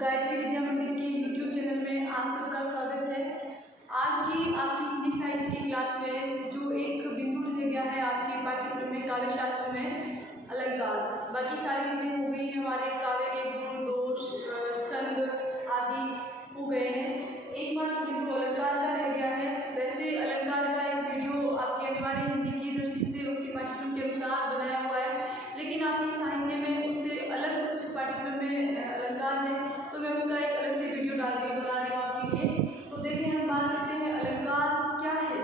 गायत्री विद्या मंदिर के YouTube channel में आप सबका स्वागत है। आज की आपकी हिंदी साहित्य की क्लास में जो एक बिंदु रह गया है आपके पाठ्यक्रम में काव्य शास्त्र में अलंकार, बाकी सारी चीज़ें हो गई हैं, हमारे काव्य के गुण दोष छंद आदि हो गए हैं। एक बार बिंदु अलंकार का रह गया है। वैसे अलंकार का एक वीडियो आपकी अनिवार्य हिंदी की दृष्टि से उसके पाठ्यक्रम के अनुसार बनाया हुआ है, लेकिन आपकी साहित्य में उससे अलग कुछ पाठ्यक्रम में अलंकार है, तो मैं उसका एक अलग से वीडियो बना रही हूँ आपके लिए। तो देखिए, हम बात करते हैं अलंकार क्या है।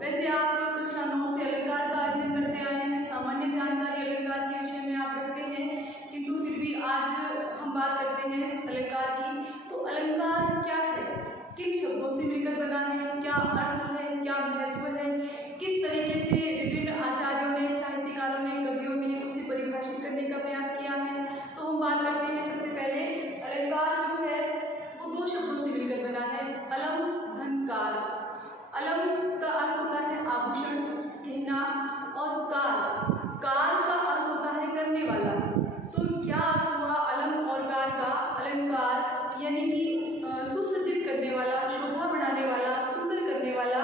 वैसे आप कक्षा 9 से अलंकार का अध्ययन करते आए हैं, सामान्य जानकारी अलंकार के विषय में आप रखते हैं, किंतु फिर भी आज हम बात करते हैं अलंकार की। तो अलंकार क्या है, किन शब्दों से मिलकर बना है, क्या अर्थ है, क्या महत्व है, किस तरीके से विभिन्न आचार्यों ने, साहित्यकारों ने, कवियों ने उसे परिभाषित करने का प्रयास किया है। तो हम बात करते हैं सबसे पहले अलंकार जो है वो दो शब्दों से मिलकर बना है, अलम धन कार। अलम का अर्थ होता है आभूषण, गहना, और कार का अर्थ होता है करने वाला। तो क्या अर्थ हुआ अलम और कार का? अलंकार यानी कि सुसज्जित करने वाला, शोभा बढ़ाने वाला, सुंदर करने वाला,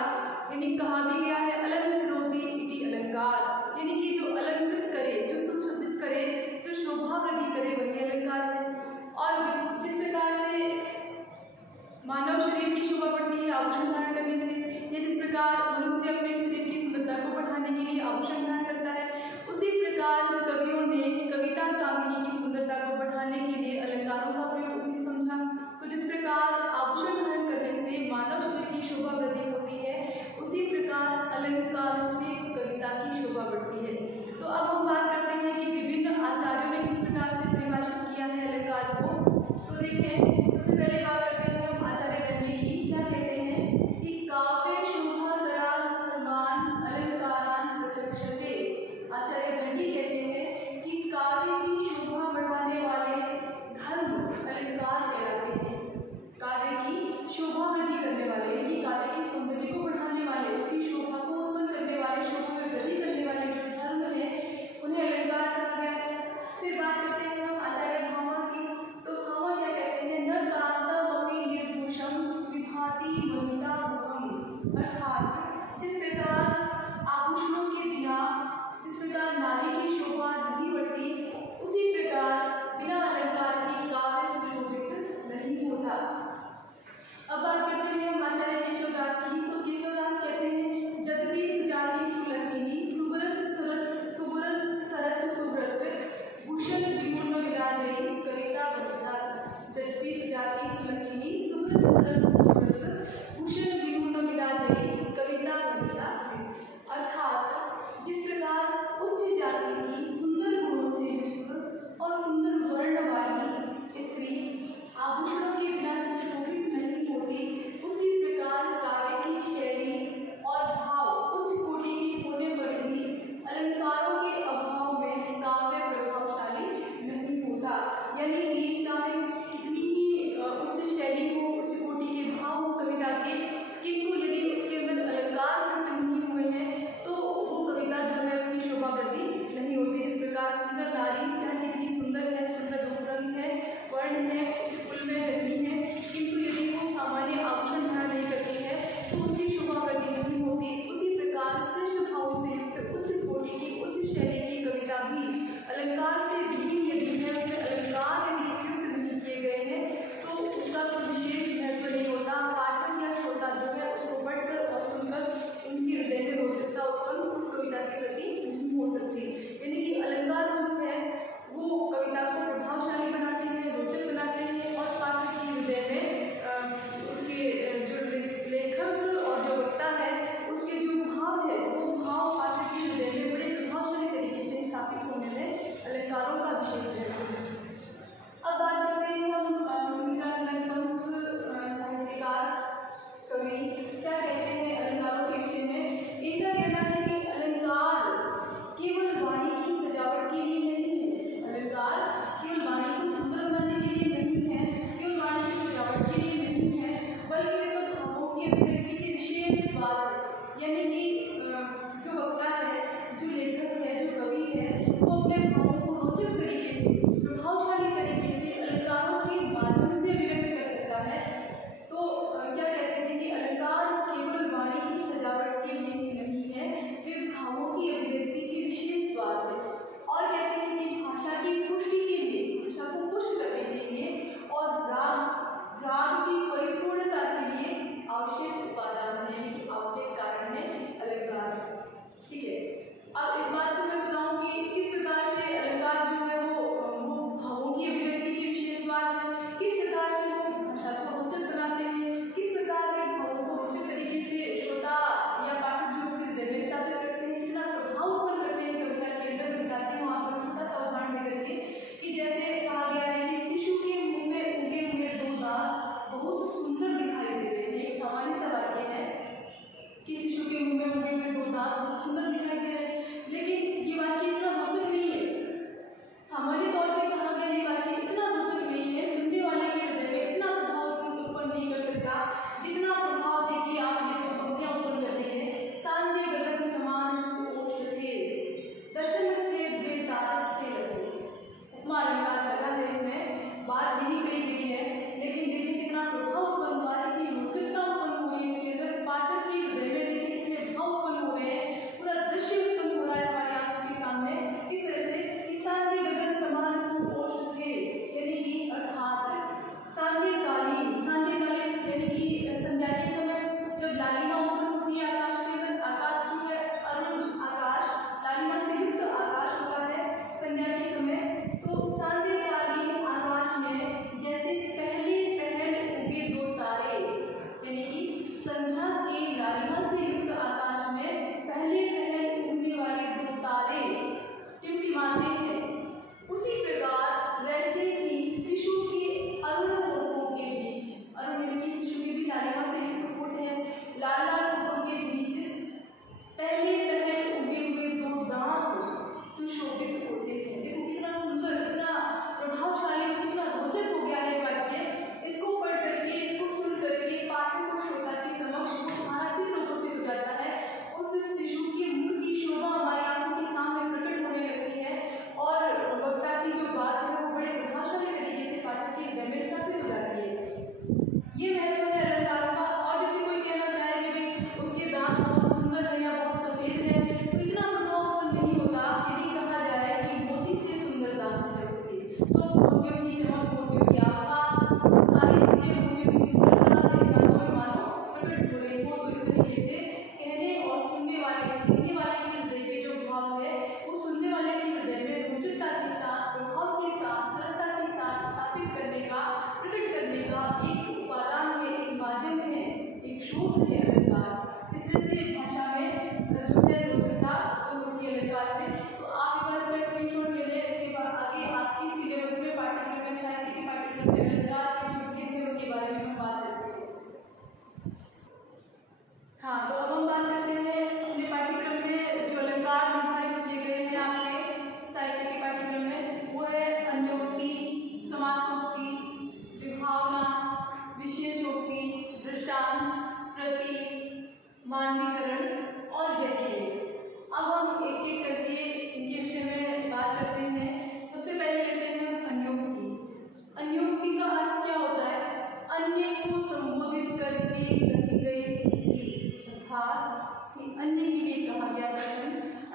यानी कहा भी गया है अलंकृति इति अलंकार, यानी कि जो अलंकृत करे, जो सुसज्जित करे, जो शोभा वृद्धि करे, वही अलंकार है। और जिस प्रकार से मानव शरीर की शोभा बढ़ती है आभूषण धारण करने से, या जिस प्रकार मनुष्य अपने शरीर की सुंदरता को बढ़ाने के लिए आभूषण धारण करता है, उसी प्रकार कवियों ने कविता कामिनी की सुंदरता को बढ़ाने के लिए अलंकारों का प्रयोग उचित समझा। तो जिस प्रकार आभूषण धारण करने से मानव शरीर की शोभा वृद्धि होती है, उसी प्रकार अलंकारों से कविता की शोभा बढ़ती है। तो अब हम बात करते हैं कि विभिन्न आचार्यों ने किस प्रकार से परिभाषित किया है अलंकार को। तो देखिए, सबसे पहले बात करते हैं हम आचार्य करने की। क्या कहते हैं कि काव्य शोभा करान धर्मान अलंकारान प्रचक्षते।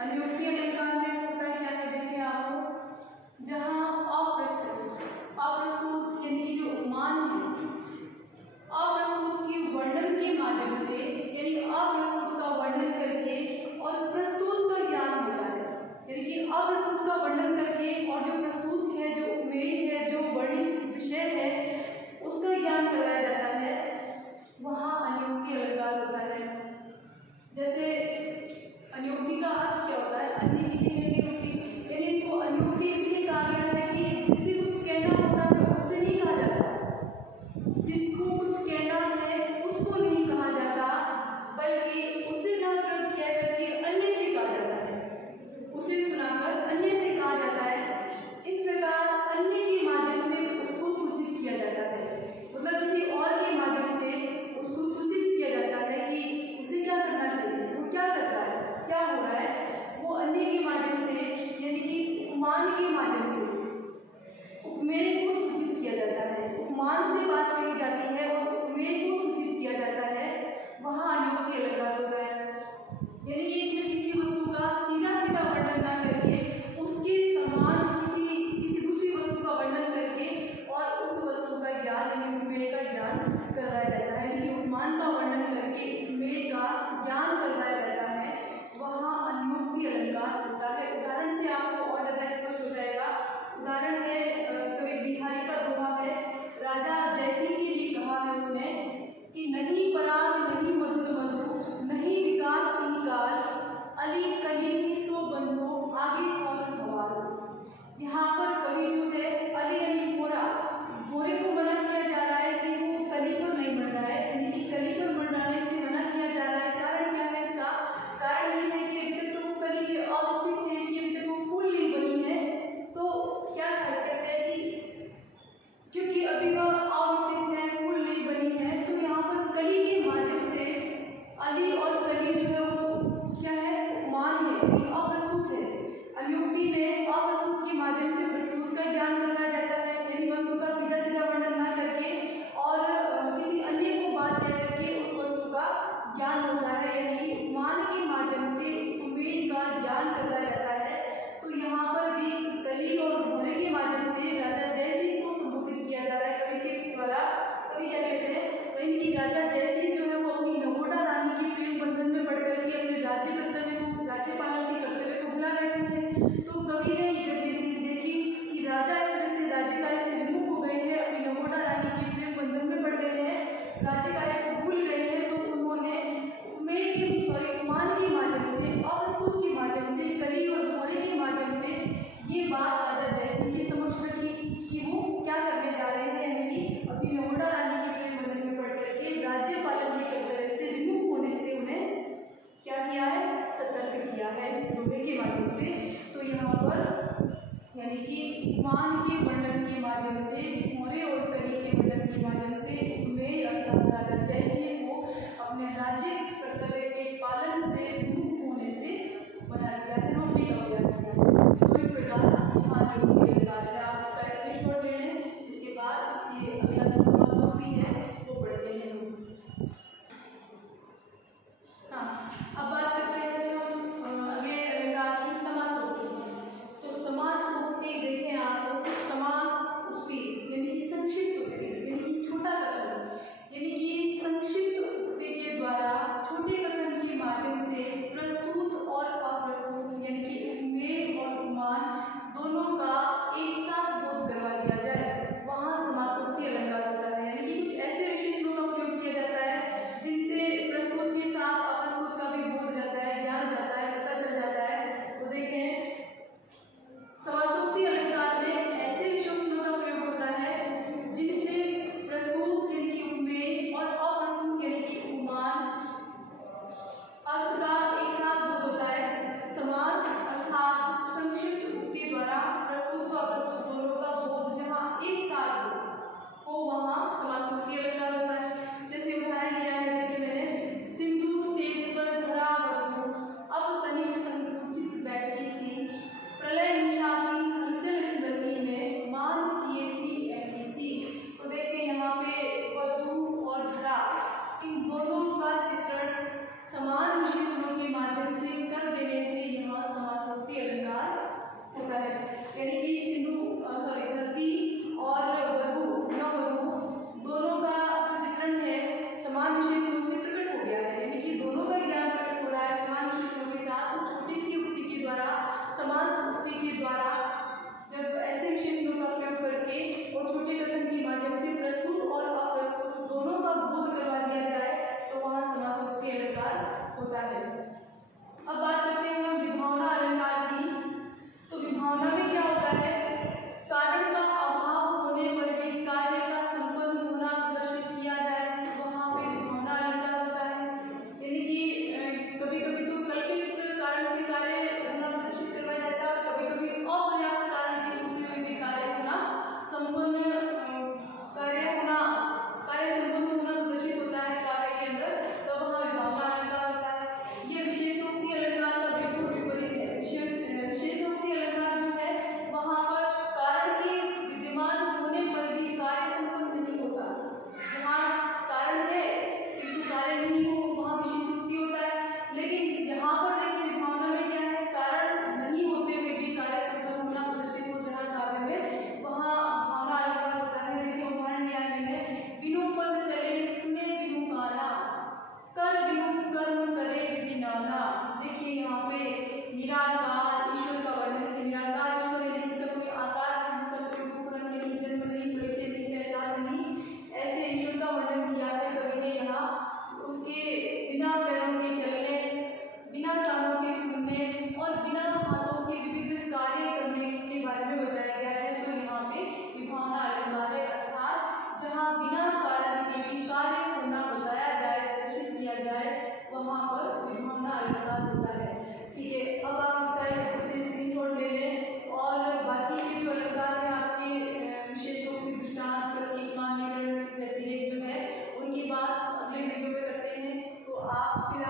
अनियुक्ति अलंकार में होता है क्या है, देखिए आपको, जहाँ अप्रस्तुत यानी कि जो उपमान है, अप्रस्तुत की वर्णन के माध्यम से, यानी अप्रस्तुत का वर्णन करके और प्रस्तुत का ज्ञान होता है, यानी कि अप्रस्तुत का वर्णन करके और जो प्रस्तुत है, जो उपमेय है, जो वर्णित विषय है, उसका ज्ञान कराया जाता है, वहाँ अनियुक्ति अलंकार होता है। जैसे अनियुक्ति का अर्थ क्या होता है, अन्य किसी में नियुक्ति, यानी इसको अनियुक्ति इसलिए कहा गया है कि जिससे कुछ कहना होता है उससे नहीं कहा जाता, जिसको कुछ कहना है उसको नहीं कहा जाता, बल्कि उसे ना कह करके अन्य से कहा जाता है, उसे सुनाकर अन्य से कहा जाता है। इस प्रकार अन्य के माध्यम से उसको सूचित किया जाता है, मतलब किसी और के माध्यम से उसको सूचित किया जाता है कि उसे क्या करना चाहिए, वो क्या करता है, क्या हो रहा है, वो अन्य के माध्यम से, यानी कि उपमान के माध्यम से उपमेय को सूचित किया जाता है। उपमान से बात कही जाती है और उपमेय को सूचित किया जाता है, वहाँ अनियुक्ति अलंकार होता है। यानी कि इसमें किसी वस्तु का सीधा सीधा वर्णन ना करके उसके समान किसी दूसरी वस्तु का वर्णन करके और उस वस्तु का ज्ञान, यानी उपमेय का ज्ञान करवाया जाता है, यानी उपमान का वर्णन करके उपमेय का ज्ञान करवाया जाता है, वहाँ अनियुक्ति अलंकार होता है। उदाहरण से आपको और ज़्यादा स्पष्ट हो जाएगा। उदाहरण है कवि बिहारी का दोहा है, राजा जयसिंह के लिए कहा है उसने कि नहीं पराग नहीं मधुर मधु नहीं विकास तीन काल अली कली सो बंधु आगे कौन हवाल। यहाँ पर कवि जो है अली घोड़े को मना किया जा रहा है कि वो कली पर नहीं बढ़ रहा है, यानी कि कली पर बढ़ाने से मना किया जा रहा है। कारण क्या है इसका, कारण ये है कि अभी तक तो वो कली के अविकसित है, कि अभी तक वो फूल नहीं बनी है, तो क्या कहते हैं कि क्योंकि अभी वह अविकसित है, फूल नहीं बनी है, तो यहाँ पर कली के माध्यम से अली और कली जो है वो क्या है, उपमान है, अप्रस्तुत है। अनियुक्ति में अप्रस्तुत के माध्यम से प्रस्तुत का ज्ञान करवाया जाता है, यानी वस्तु का सीधा सीधा वर्णन ना करके और किसी अन्य को बात कह करके उस वस्तु का ज्ञान होता है, यानी कि उपमान के माध्यम से उपमेय का ज्ञान करवाया जाता है। तो यहाँ पर भी कली और घोड़े के माध्यम से राजा जयसिंह को संबोधित किया जा रहा है कवि के द्वारा। कवि क्या कहते हैं, कि राजा जयसिंह जो है वो अपनी नवोढ़ा रानी के प्रेम बंधन में पड़ करके अपने राज्य पालन के कर्तव्य को भुला रहे थे। तो कवि ने जब ये चीज देखी कि राजा इस तरह से राज्य कार्य से विमुख हो गए हैं, अपनी नवोढ़ा रानी के प्रेम बंधन में पड़ गए हैं, राज्य कार्य को भूल गए हैं, तो उन्होंने उपमान के माध्यम से, अप्रस्तुत के माध्यम से, कली और घोड़े के माध्यम से ये बात राजा जयसिंह के समक्ष रखी कि वो क्या करने जा रहे हैं, यानी कि अपनी नवोढ़ा रानी के प्रेम बंधन में पड़ करके राज्य पालन के कर्तव्य से विमुख होने से उन्हें क्या किया है, सतर्क किया है इस दोहे के माध्यम से। तो यहाँ पर यानी कि उपमान के वर्णन के माध्यम से, घोड़े और कली के वर्णन के माध्यम से उपमेय अर्थात राजा जयसिंह को अपने राज्य कर्तव्य के पालन से विमुख होने से बना दिया है, रोकने का प्रयास किया है। तो इस प्रकार यहाँ अनियुक्ति अलंकार है, आप इसका स्क्रीनशॉट ले लें। इसके बाद ये अगला जो समासोक्ति है वो पढ़ते हैं। हाँ, अब बात करते हैं हम अगले अलंकार की समासोक्ति। तो समासोक्ति देखें आप, समासोक्ति यानी कि संक्षिप्त उक्ति, यानी कि छोटा कथन, यानी कि संक्षिप्त उक्ति के द्वारा है। अब बात करते हैं हम विभावना अलंकार की। तो विभावना में क्या होता है, कारण का अभाव होने पर भी कार्य का संपन्न होना प्रदर्शित किया जाए, वहाँ पे विभावना अलंकार होता है। यानी कि कभी कभी तो कल्पित कारण से कार्य होना प्रदर्शित करवाया जाता है, कभी कभी अपर्याप्त कारण के होते हुए भी कार्य संपन्न होना प्रदर्शित होता है काव्य के अंदर, तो वहाँ विभावना अलंकार होता है। ये विशेषोक्ति अलंकार का बिल्कुल विपरीत है। विशेषोक्ति अलंकार जो है वहाँ पर कारण के विद्यमान होने पर भी कार्य संपन्न नहीं होता। जहाँ कारण है किंतु कार्य नहीं हो, वहाँ विशेषोक्ति होता है। लेकिन यहाँ पर देखिए विभावना में क्या है, कारण नहीं होते हुए भी कार्य संपन्न होना प्रदर्शित हो जहाँ काव्य में, वहाँ विभावना अलंकार होता है। देखिए उदाहरण दिया गया है, बिनु पद चले सुने बिनु काना, कर बिनु कर्म करे विधि नाना। देखिए यहाँ पे निराकार ईश्वर का वर्णन है। निराकार ईश्वर है, जिसका कोई आकार नहीं, जिसका कोई रूप रंग नहीं, जन्म नहीं, परिचय नहीं, पहचान नहीं, ऐसे ईश्वर का वर्णन किया है कवि ने यहाँ। उसके बिना पैरों के चलने, बिना कानों के सुनने और बिना हाथों के विविध कार्य करने के बारे में बताया गया है। तो यहाँ पे विभावना अलंकार है, अर्थात जहाँ बिना कारण के भी कार्य होना बताया जाए, प्रदर्शित किया जाए, वहाँ पर विभावना अलंकार होता है। ठीक है, अब आप इसका एक अच्छे से स्क्रीनशॉट ले लें और बाकी के जो अलंकार है आपके विशेषोक्ति, दृष्टांत, प्रतीक, मान्यकरण, व्यतिरेक जो है उनकी बात अगले वीडियो में करते हैं। तो आप फिर